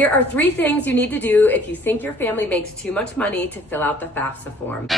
Here are 3 things you need to do if you think your family makes too much money to fill out the FAFSA form.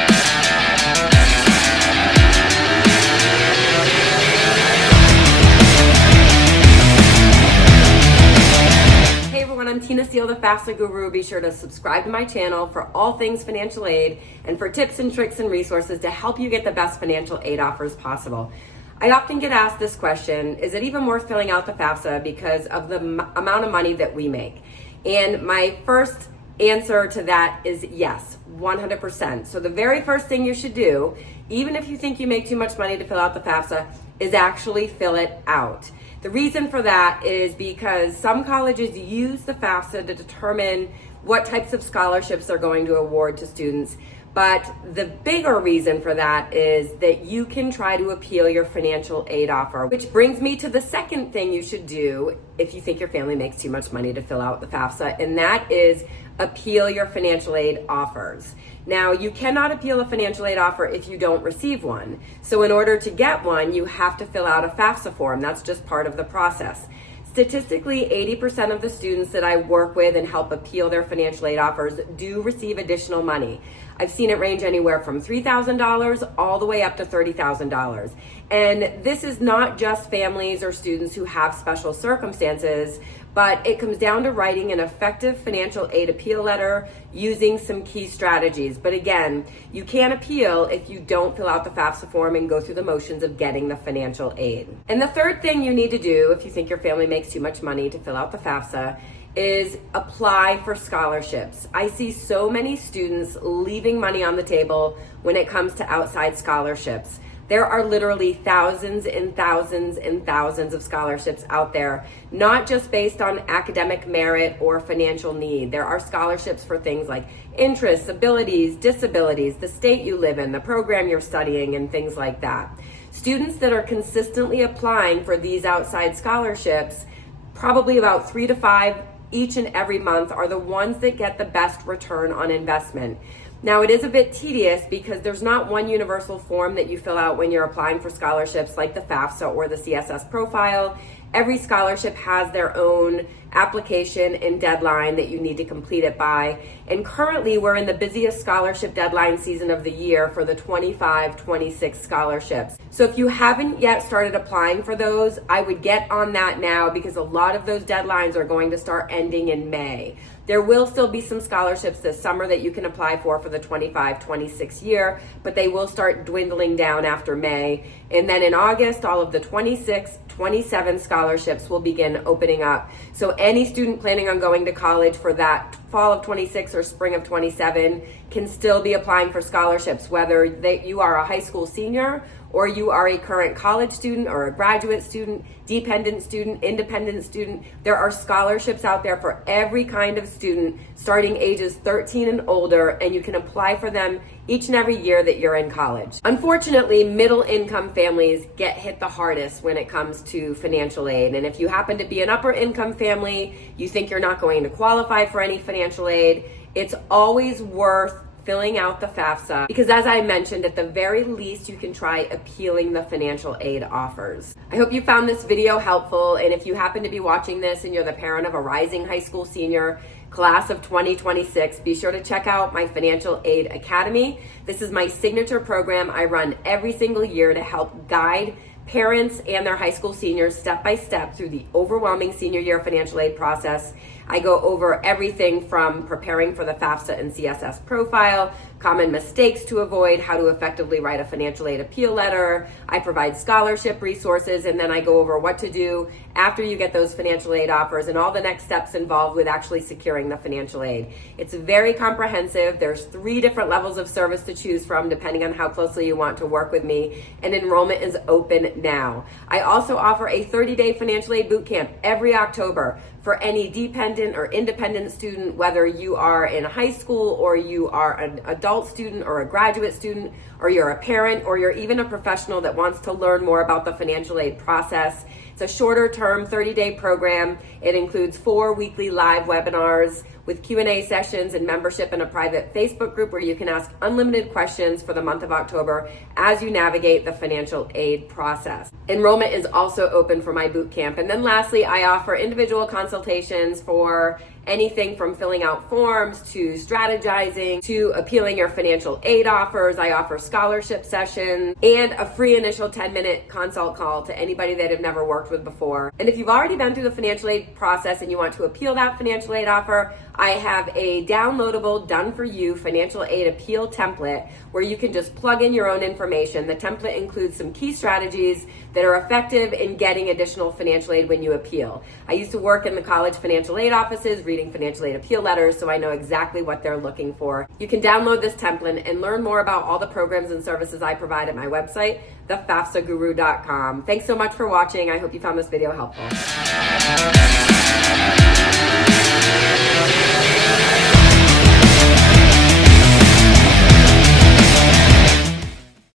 Hey everyone, I'm Tina Steele, the FAFSA Guru. Be sure to subscribe to my channel for all things financial aid and for tips and tricks and resources to help you get the best financial aid offers possible. I often get asked this question, is it even worth filling out the FAFSA because of the amount of money that we make? And my first answer to that is yes, 100%. So the very first thing you should do, even if you think you make too much money to fill out the FAFSA, is actually fill it out. The reason for that is because some colleges use the FAFSA to determine what types of scholarships they're going to award to students. But the bigger reason for that is that you can try to appeal your financial aid offer, which brings me to the second thing you should do if you think your family makes too much money to fill out the FAFSA, and that is appeal your financial aid offers. Now, you cannot appeal a financial aid offer if you don't receive one. So in order to get one, you have to fill out a FAFSA form. That's just part of the process. Statistically, 80% of the students that I work with and help appeal their financial aid offers do receive additional money. I've seen it range anywhere from $3,000 all the way up to $30,000. And this is not just families or students who have special circumstances, but it comes down to writing an effective financial aid appeal letter using some key strategies. But again, you can't appeal if you don't fill out the FAFSA form and go through the motions of getting the financial aid. And the third thing you need to do if you think your family makes too much money to fill out the FAFSA is apply for scholarships. I see so many students leaving money on the table when it comes to outside scholarships. There are literally thousands and thousands and thousands of scholarships out there, not just based on academic merit or financial need. There are scholarships for things like interests, abilities, disabilities, the state you live in, the program you're studying, and things like that. Students that are consistently applying for these outside scholarships, probably about 3 to 5 each and every month, are the ones that get the best return on investment. Now, it is a bit tedious because there's not one universal form that you fill out when you're applying for scholarships like the FAFSA or the CSS profile. Every scholarship has their own application and deadline that you need to complete it by. And currently, we're in the busiest scholarship deadline season of the year for the 25-26 scholarships. So if you haven't yet started applying for those, I would get on that now because a lot of those deadlines are going to start ending in May. There will still be some scholarships this summer that you can apply for the 25-26 year, but they will start dwindling down after May. And then in August, all of the 26-27 scholarships will begin opening up. So any student planning on going to college for that fall of 26 or spring of 27 can still be applying for scholarships, whether you are a high school senior or you are a current college student or a graduate student, dependent student, independent student. There are scholarships out there for every kind of student starting ages 13 and older, and you can apply for them each and every year that you're in college. Unfortunately, middle income families get hit the hardest when it comes to financial aid. And if you happen to be an upper income family, you think you're not going to qualify for any financial aid, it's always worth filling out the FAFSA, because as I mentioned, at the very least, you can try appealing the financial aid offers. I hope you found this video helpful, and if you happen to be watching this and you're the parent of a rising high school senior, class of 2026, be sure to check out my Financial Aid Academy. This is my signature program I run every single year to help guide parents and their high school seniors step by step through the overwhelming senior year financial aid process. I go over everything from preparing for the FAFSA and CSS profile, common mistakes to avoid, how to effectively write a financial aid appeal letter. I provide scholarship resources, and then I go over what to do after you get those financial aid offers and all the next steps involved with actually securing the financial aid. It's very comprehensive. There's 3 different levels of service to choose from depending on how closely you want to work with me, and enrollment is open now. I also offer a 30-day financial aid boot camp every October for any dependent or independent student, whether you are in high school or you are an adult student or a graduate student, or you're a parent, or you're even a professional that wants to learn more about the financial aid process. It's a shorter term 30-day program. It includes 4 weekly live webinars with Q&A sessions and membership in a private Facebook group where you can ask unlimited questions for the month of October as you navigate the financial aid process. Enrollment is also open for my boot camp. And then lastly, I offer individual consultations for anything from filling out forms to strategizing to appealing your financial aid offers. I offer scholarship sessions and a free initial 10-minute consult call to anybody that I've never worked with before. And if you've already been through the financial aid process and you want to appeal that financial aid offer, I have a downloadable done-for-you financial aid appeal template where you can just plug in your own information. The template includes some key strategies that are effective in getting additional financial aid when you appeal. I used to work in the college financial aid offices reading financial aid appeal letters, so I know exactly what they're looking for. You can download this template and learn more about all the programs and services I provide at my website, thefafsaguru.com. Thanks so much for watching. I hope you found this video helpful.